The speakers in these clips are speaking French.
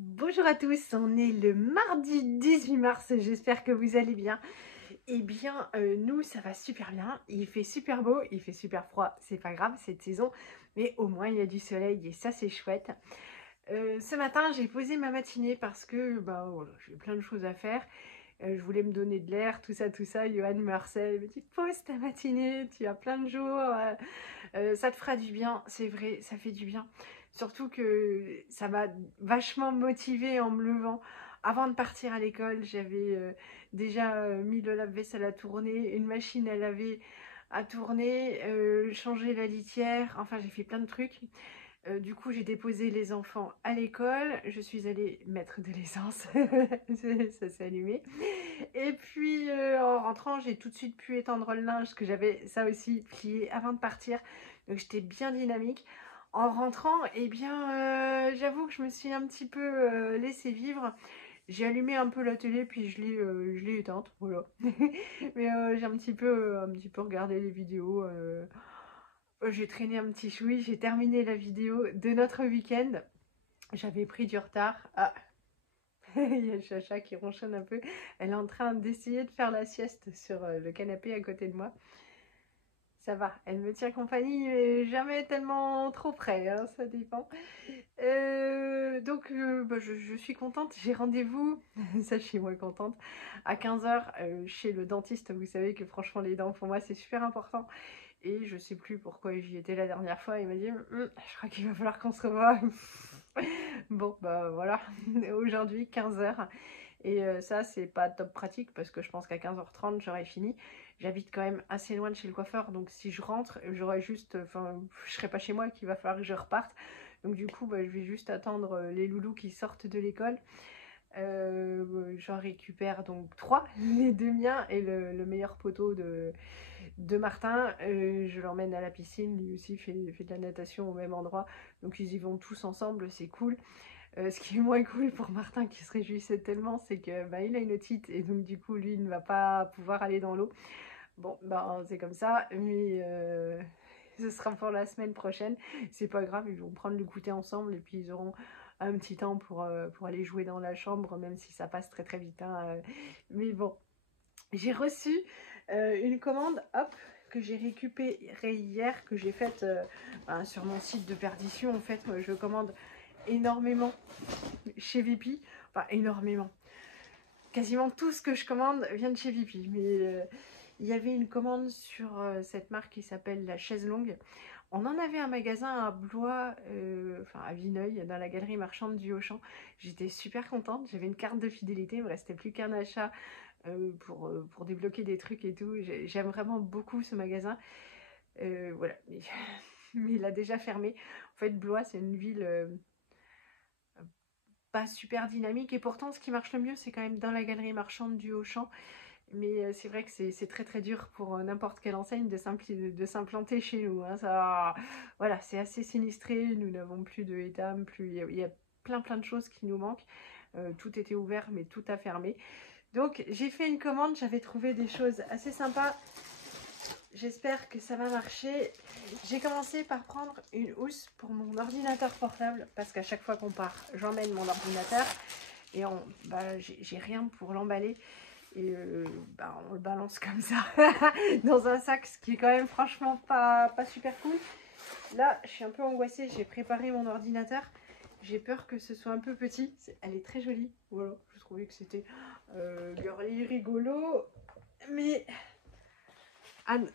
Bonjour à tous, on est le mardi 18 mars, j'espère que vous allez bien. Eh bien, nous, ça va super bien, il fait super beau, il fait super froid, c'est pas grave cette saison, mais au moins il y a du soleil et ça c'est chouette. Ce matin, j'ai posé ma matinée parce que voilà, j'ai plein de choses à faire. Je voulais me donner de l'air, tout ça, tout ça. Johan me harcèle, il me dit pose ta matinée, tu as plein de jours, ça te fera du bien, c'est vrai, ça fait du bien. Surtout que ça m'a vachement motivée en me levant. Avant de partir à l'école, j'avais déjà mis le lave-vaisselle à tourner, une machine à laver à tourner, changer la litière, enfin j'ai fait plein de trucs. Du coup, j'ai déposé les enfants à l'école. Je suis allée mettre de l'essence. Ça s'est allumé. Et puis, en rentrant, j'ai tout de suite pu étendre le linge, que j'avais ça aussi plié avant de partir. Donc, j'étais bien dynamique. En rentrant, eh bien, j'avoue que je me suis un petit peu laissée vivre. J'ai allumé un peu la télé, puis je l'ai éteinte, voilà. Mais j'ai un petit peu regardé les vidéos. J'ai traîné un petit chouï, j'ai terminé la vidéo de notre week-end. J'avais pris du retard. Ah, il y a Chacha qui ronchonne un peu. Elle est en train d'essayer de faire la sieste sur le canapé à côté de moi. Ça va, elle me tient compagnie, mais jamais tellement trop près, hein, ça dépend. Je suis contente, j'ai rendez-vous, ça je suis moins contente, à 15h chez le dentiste. Vous savez que franchement les dents pour moi c'est super important. Et je sais plus pourquoi j'y étais la dernière fois. Il m'a dit je crois qu'il va falloir qu'on se revoie. Bon, bah voilà, aujourd'hui 15h. Et ça, c'est pas top pratique parce que je pense qu'à 15h30, j'aurai fini. J'habite quand même assez loin de chez le coiffeur. Donc si je rentre, j'aurai juste. Enfin, je serai pas chez moi, qu'il va falloir que je reparte. Donc du coup, je vais juste attendre les loulous qui sortent de l'école. J'en récupère donc 3, les deux miens et le meilleur poteau de Martin. Je l'emmène à la piscine, lui aussi fait de la natation au même endroit. Donc ils y vont tous ensemble, c'est cool. Ce qui est moins cool pour Martin qui se réjouissait tellement, c'est que il a une otite et donc du coup lui il ne va pas pouvoir aller dans l'eau. Bon, c'est comme ça, mais ce sera pour la semaine prochaine. C'est pas grave, ils vont prendre le goûter ensemble et puis ils auront un petit temps pour aller jouer dans la chambre, même si ça passe très très vite, hein. Mais bon, j'ai reçu une commande, hop, que j'ai récupérée hier, que j'ai faite sur mon site de perdition. En fait, moi, je commande énormément chez Vipi. Enfin, énormément. Quasiment tout ce que je commande vient de chez Vipi. Mais il y avait une commande sur cette marque qui s'appelle la chaise longue. On en avait un magasin à Blois, enfin à Vineuil, dans la galerie marchande du Auchan. J'étais super contente. J'avais une carte de fidélité. Il me restait plus qu'un achat pour débloquer des trucs et tout. J'aime vraiment beaucoup ce magasin. Voilà. Mais il a déjà fermé. En fait, Blois, c'est une ville pas super dynamique. Et pourtant, ce qui marche le mieux, c'est quand même dans la galerie marchande du Auchan. Mais c'est vrai que c'est très très dur pour n'importe quelle enseigne de s'implanter chez nous, hein. Ça, voilà, c'est assez sinistré. Nous n'avons plus de étam, il y a plein de choses qui nous manquent. Tout était ouvert, mais tout a fermé. Donc j'ai fait une commande, j'avais trouvé des choses assez sympas. J'espère que ça va marcher. J'ai commencé par prendre une housse pour mon ordinateur portable parce qu'à chaque fois qu'on part, j'emmène mon ordinateur et j'ai rien pour l'emballer. Et on le balance comme ça dans un sac, ce qui est quand même franchement pas super cool. Là, je suis un peu angoissée, j'ai préparé mon ordinateur. J'ai peur que ce soit un peu petit. Elle est très jolie. Voilà, je trouvais que c'était girly, rigolo. Mais Anne,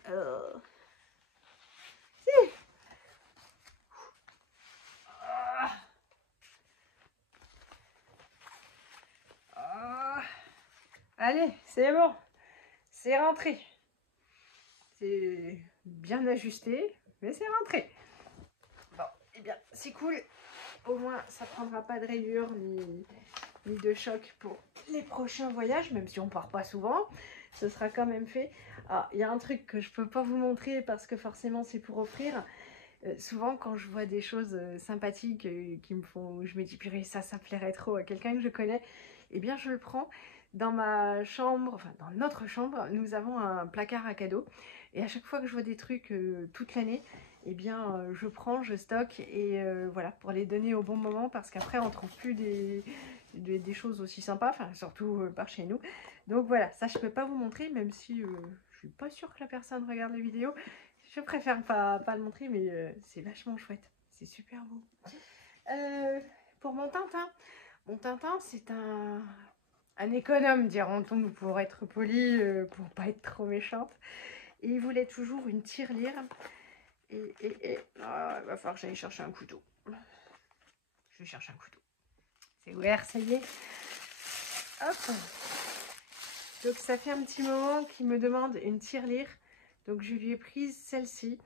si. Ah. Ah. Allez, c'est bon. C'est rentré. C'est bien ajusté, mais c'est rentré. Bon, eh bien, c'est cool. Au moins, ça prendra pas de rayures ni de choc pour les prochains voyages, même si on part pas souvent. Ce sera quand même fait. Alors, il y a un truc que je peux pas vous montrer parce que forcément, c'est pour offrir. Souvent, quand je vois des choses sympathiques qui me font... Je me dis, purée, ça plairait trop à quelqu'un que je connais. Eh bien, je le prends. Dans ma chambre, enfin dans notre chambre, nous avons un placard à cadeaux. Et à chaque fois que je vois des trucs toute l'année, eh bien je prends, je stocke et voilà, pour les donner au bon moment parce qu'après on trouve plus des choses aussi sympas, enfin surtout par chez nous. Donc voilà, ça je peux pas vous montrer, même si je suis pas sûre que la personne regarde les vidéos. Je préfère pas le montrer, mais c'est vachement chouette, c'est super beau. Pour mon Tintin c'est un économe, diront-on, pour être poli, pour pas être trop méchante. Et il voulait toujours une tirelire. Ah, il va falloir que j'aille chercher un couteau. Je vais chercher un couteau. C'est ouvert, ça y est. Hop. Donc ça fait un petit moment qu'il me demande une tirelire. Donc je lui ai prise celle-ci.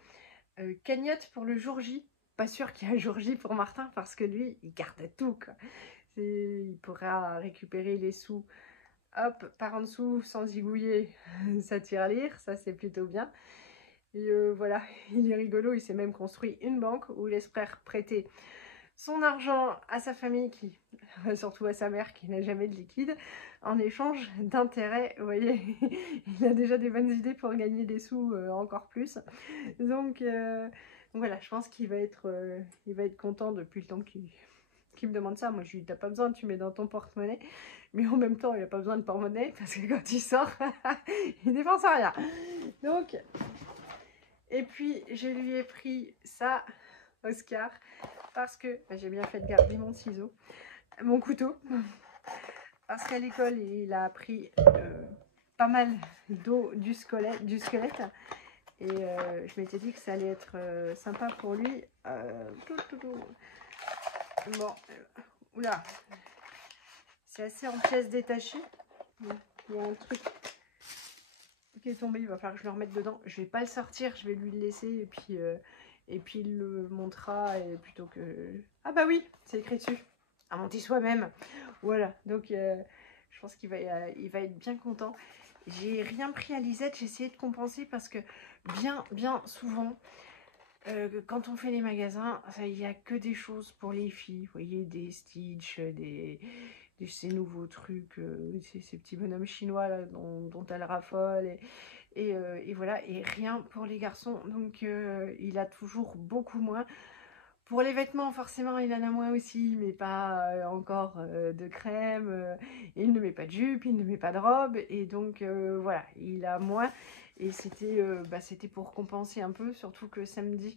Cagnotte pour le jour J. Pas sûr qu'il y ait un jour J pour Martin parce que lui, il garde tout, quoi. Il pourra récupérer les sous, hop, par en dessous, sans zigouiller sa tirelire. Ça, c'est plutôt bien. Et voilà, il est rigolo. Il s'est même construit une banque où il espère prêter son argent à sa famille, surtout à sa mère qui n'a jamais de liquide, en échange d'intérêts. Vous voyez, il a déjà des bonnes idées pour gagner des sous encore plus. Donc voilà, je pense qu'il va être content depuis le temps qu'il me demande ça. Moi je lui dis t'as pas besoin, tu mets dans ton porte-monnaie, mais en même temps il n'a pas besoin de porte-monnaie parce que quand il sort il dépense rien. Donc, et puis je lui ai pris ça, Oscar, parce que j'ai bien fait de garder mon couteau, parce qu'à l'école il a appris pas mal d'eau du squelette, et je m'étais dit que ça allait être sympa pour lui. Bon, oula, c'est assez en pièces détachées. Il y a un truc qui est tombé, il va falloir que je le remette dedans. Je vais pas le sortir, je vais lui le laisser et puis il le montrera et plutôt que... Ah bah oui, c'est écrit dessus. À monter soi-même. Voilà, donc je pense qu'il va être bien content. J'ai rien pris à Lisette, j'ai essayé de compenser parce que bien souvent, quand on fait les magasins, il n'y a que des choses pour les filles. Vous voyez, des Stitch, ces nouveaux trucs, ces petits bonhommes chinois là, dont elle raffole. Et voilà, et rien pour les garçons. Donc il a toujours beaucoup moins. Pour les vêtements, forcément, il en a moins aussi, mais pas encore de crème. Il ne met pas de jupe, il ne met pas de robe. Et donc, voilà, il a moins. Et c'était pour compenser un peu, surtout que samedi,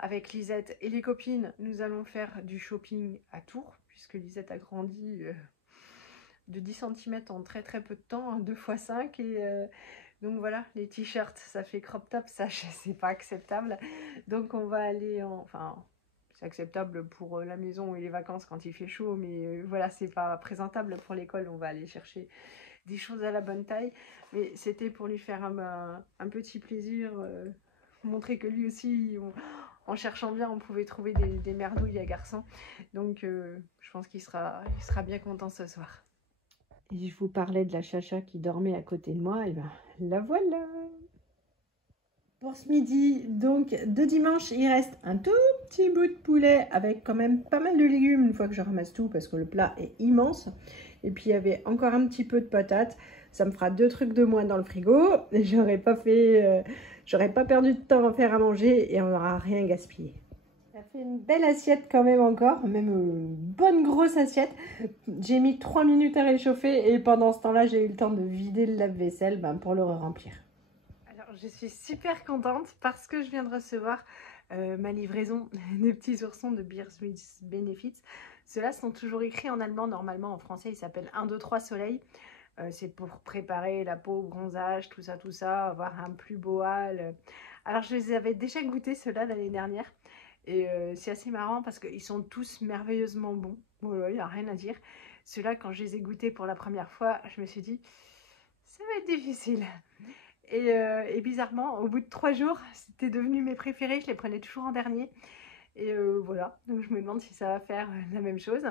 avec Lisette et les copines, nous allons faire du shopping à Tours, puisque Lisette a grandi de 10 cm en très très peu de temps, hein, 2 x 5. Et donc voilà, les t-shirts, ça fait crop top, ça, c'est pas acceptable. Donc on va aller Enfin... c'est acceptable pour la maison et les vacances quand il fait chaud, mais voilà, c'est pas présentable pour l'école. On va aller chercher des choses à la bonne taille, mais c'était pour lui faire un petit plaisir, montrer que lui aussi, en cherchant bien, on pouvait trouver des merdouilles à garçon. Donc je pense qu'il sera bien content ce soir. Et je vous parlais de la chacha qui dormait à côté de moi, et ben la voilà. Pour ce midi, donc de dimanche, il reste un tout petit bout de poulet avec quand même pas mal de légumes une fois que je ramasse tout parce que le plat est immense. Et puis il y avait encore un petit peu de patates. Ça me fera 2 trucs de moins dans le frigo. J'aurais pas perdu de temps à faire à manger et on n'aura rien gaspillé. Ça fait une belle assiette quand même encore, même une bonne grosse assiette. J'ai mis 3 minutes à réchauffer et pendant ce temps-là, j'ai eu le temps de vider le lave-vaisselle pour le remplir. Je suis super contente parce que je viens de recevoir ma livraison des petits oursons de Beers with Benefits. Ceux-là sont toujours écrits en allemand, normalement en français ils s'appellent 1, 2, 3 soleil. C'est pour préparer la peau au bronzage, tout ça, avoir un plus beau hâle. Alors je les avais déjà goûtés ceux-là l'année dernière et c'est assez marrant parce qu'ils sont tous merveilleusement bons. Voilà, il n'y a rien à dire. Ceux-là, quand je les ai goûtés pour la première fois, je me suis dit ça va être difficile. Et bizarrement, au bout de 3 jours, c'était devenu mes préférés. Je les prenais toujours en dernier. Et voilà, donc je me demande si ça va faire la même chose.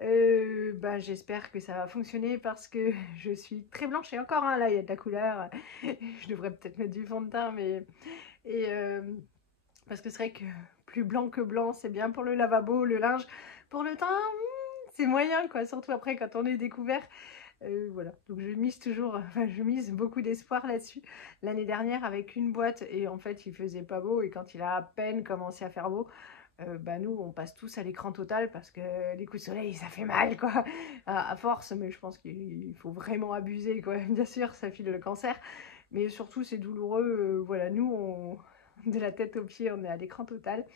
J'espère que ça va fonctionner parce que je suis très blanche. Et encore, hein, là, il y a de la couleur. Je devrais peut-être mettre du fond de teint. Parce que c'est vrai que plus blanc que blanc, c'est bien pour le lavabo, le linge. Pour le teint, c'est moyen, quoi. Surtout après, quand on est découvert. Voilà, donc je mise toujours, enfin je mise beaucoup d'espoir là-dessus. L'année dernière avec une boîte et en fait il faisait pas beau et quand il a à peine commencé à faire beau, bah nous on passe tous à l'écran total parce que les coups de soleil ça fait mal quoi, à force, mais je pense qu'il faut vraiment abuser quoi, bien sûr ça file le cancer, mais surtout c'est douloureux, voilà, nous on, de la tête aux pieds on est à l'écran total.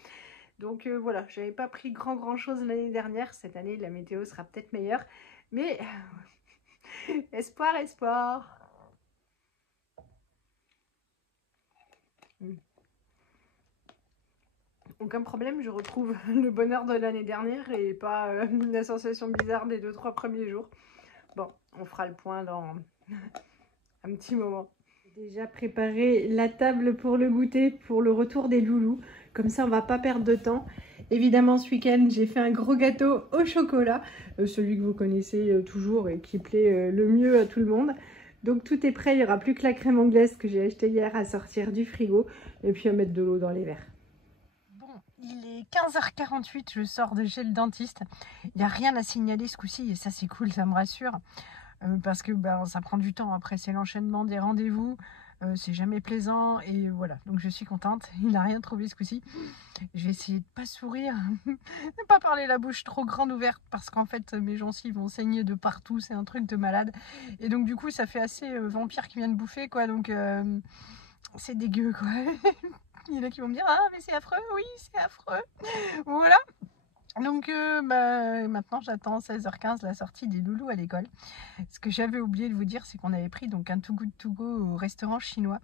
Donc voilà, j'avais pas pris grand chose l'année dernière, cette année la météo sera peut-être meilleure, mais espoir, espoir. Aucun problème, je retrouve le bonheur de l'année dernière et pas la sensation bizarre des 2-3 premiers jours. Bon, on fera le point dans un petit moment. J'ai déjà préparé la table pour le goûter, pour le retour des loulous. Comme ça, on va pas perdre de temps. Évidemment, ce week-end, j'ai fait un gros gâteau au chocolat. Celui que vous connaissez toujours et qui plaît le mieux à tout le monde. Donc tout est prêt, il n'y aura plus que la crème anglaise que j'ai achetée hier à sortir du frigo. Et puis à mettre de l'eau dans les verres. Il est 15h48, je sors de chez le dentiste. Il n'y a rien à signaler ce coup-ci et ça c'est cool, ça me rassure. Parce que ça prend du temps, après c'est l'enchaînement des rendez-vous, c'est jamais plaisant et voilà. Donc je suis contente, il n'a rien trouvé ce coup-ci. Je vais essayer de pas sourire, de pas parler la bouche trop grande ouverte parce qu'en fait mes gencives vont saigner de partout, c'est un truc de malade. Et donc du coup ça fait assez vampire qui vient de bouffer quoi, donc c'est dégueu quoi. Il y en a qui vont me dire ah mais c'est affreux, oui c'est affreux. Voilà. Donc maintenant j'attends 16h15 la sortie des loulous à l'école. Ce que j'avais oublié de vous dire, c'est qu'on avait pris donc un Too Good To Go au restaurant chinois.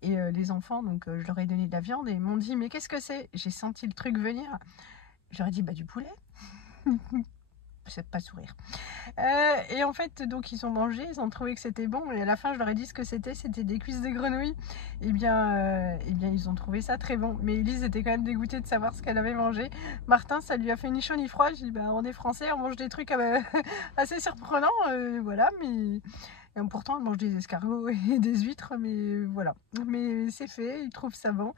Et les enfants, donc je leur ai donné de la viande et ils m'ont dit mais qu'est-ce que c'est? J'ai senti le truc venir. J'aurais dit bah du poulet. C'est pas sourire. Et en fait, donc ils ont mangé, ils ont trouvé que c'était bon. Et à la fin, je leur ai dit ce que c'était des cuisses de grenouille. Et bien, ils ont trouvé ça très bon. Mais Elise était quand même dégoûtée de savoir ce qu'elle avait mangé. Martin, ça lui a fait ni chaud ni froid. Je dis, bah, on est français, on mange des trucs assez surprenants. Voilà, mais... Et pourtant, on mange des escargots et des huîtres, mais voilà. Mais c'est fait, ils trouvent ça bon.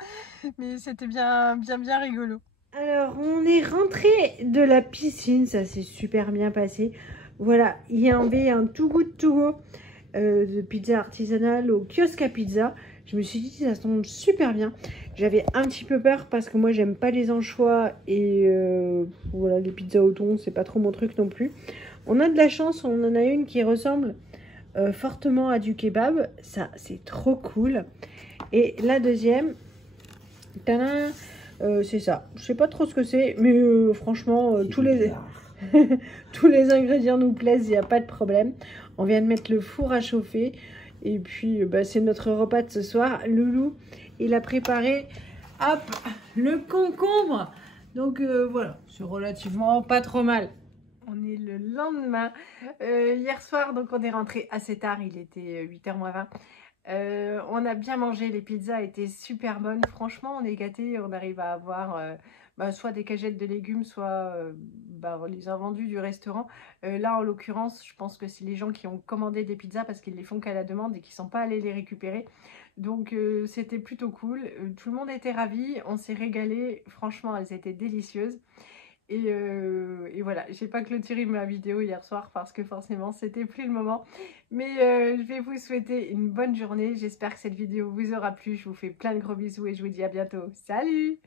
Mais c'était bien rigolo. Alors, on est rentré de la piscine, ça s'est super bien passé. Voilà, il y avait un Too Good To Go de pizza artisanale au kiosque à pizza. Je me suis dit, ça tombe super bien. J'avais un petit peu peur parce que moi, j'aime pas les anchois et voilà, les pizzas au thon, c'est pas trop mon truc non plus. On a de la chance, on en a une qui ressemble fortement à du kebab. Ça, c'est trop cool. Et la deuxième, tadam, c'est ça. Je sais pas trop ce que c'est, mais franchement, tous les ingrédients nous plaisent, il n'y a pas de problème. On vient de mettre le four à chauffer. Et puis, c'est notre repas de ce soir. Loulou, il a préparé, hop, le concombre. Donc, voilà, c'est relativement pas trop mal. On est le lendemain. Hier soir, donc on est rentré assez tard, il était 8h moins 20. On a bien mangé, les pizzas étaient super bonnes, franchement on est gâtés, on arrive à avoir soit des cagettes de légumes, soit on les a vendus du restaurant. Là en l'occurrence je pense que c'est les gens qui ont commandé des pizzas parce qu'ils les font qu'à la demande et qui ne sont pas allés les récupérer. Donc c'était plutôt cool, tout le monde était ravi, on s'est régalé, franchement elles étaient délicieuses. Et voilà, j'ai pas clôturé ma vidéo hier soir parce que forcément c'était plus le moment. Mais je vais vous souhaiter une bonne journée. J'espère que cette vidéo vous aura plu. Je vous fais plein de gros bisous et je vous dis à bientôt. Salut!